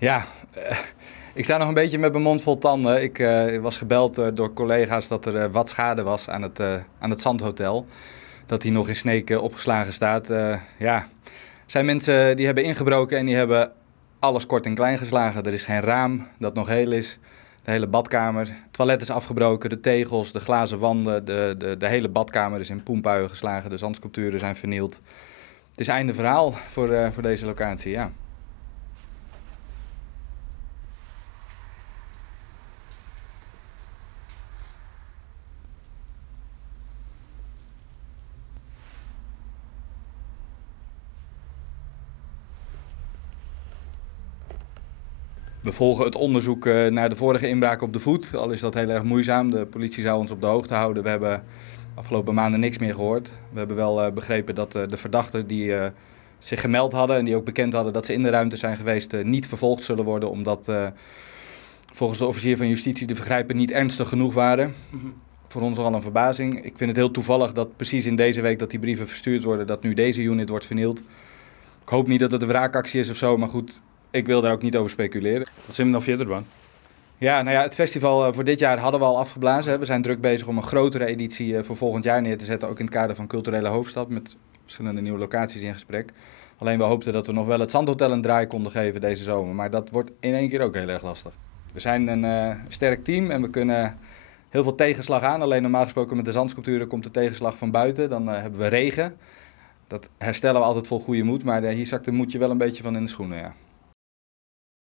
Ja, ik sta nog een beetje met mijn mond vol tanden. Ik was gebeld door collega's dat er wat schade was aan het Zandhotel. Dat die nog in Sneek opgeslagen staat. Ja, zijn mensen die hebben ingebroken en die hebben alles kort en klein geslagen. Er is geen raam dat nog heel is. De hele badkamer. Het toilet is afgebroken, de tegels, de glazen wanden. De hele badkamer is in poenpuien geslagen. De zandsculpturen zijn vernield. Het is einde verhaal voor deze locatie, ja. We volgen het onderzoek naar de vorige inbraak op de voet. Al is dat heel erg moeizaam. De politie zou ons op de hoogte houden. We hebben afgelopen maanden niks meer gehoord. We hebben wel begrepen dat de verdachten die zich gemeld hadden en die ook bekend hadden dat ze in de ruimte zijn geweest, niet vervolgd zullen worden. Omdat volgens de officier van justitie de vergrijpen niet ernstig genoeg waren. Voor ons al een verbazing. Ik vind het heel toevallig dat precies in deze week dat die brieven verstuurd worden, dat nu deze unit wordt vernield. Ik hoop niet dat het een wraakactie is of zo, maar goed, ik wil daar ook niet over speculeren. Wat zijn we dan verder doen? Ja, nou ja, het festival voor dit jaar hadden we al afgeblazen. We zijn druk bezig om een grotere editie voor volgend jaar neer te zetten. Ook in het kader van Culturele Hoofdstad met verschillende nieuwe locaties in gesprek. Alleen we hoopten dat we nog wel het Zandhotel een draai konden geven deze zomer. Maar dat wordt in één keer ook heel erg lastig. We zijn een sterk team en we kunnen heel veel tegenslag aan. Alleen normaal gesproken met de zandsculpturen komt de tegenslag van buiten. Dan hebben we regen. Dat herstellen we altijd vol goede moed. Maar hier zakt de moedje wel een beetje van in de schoenen, ja.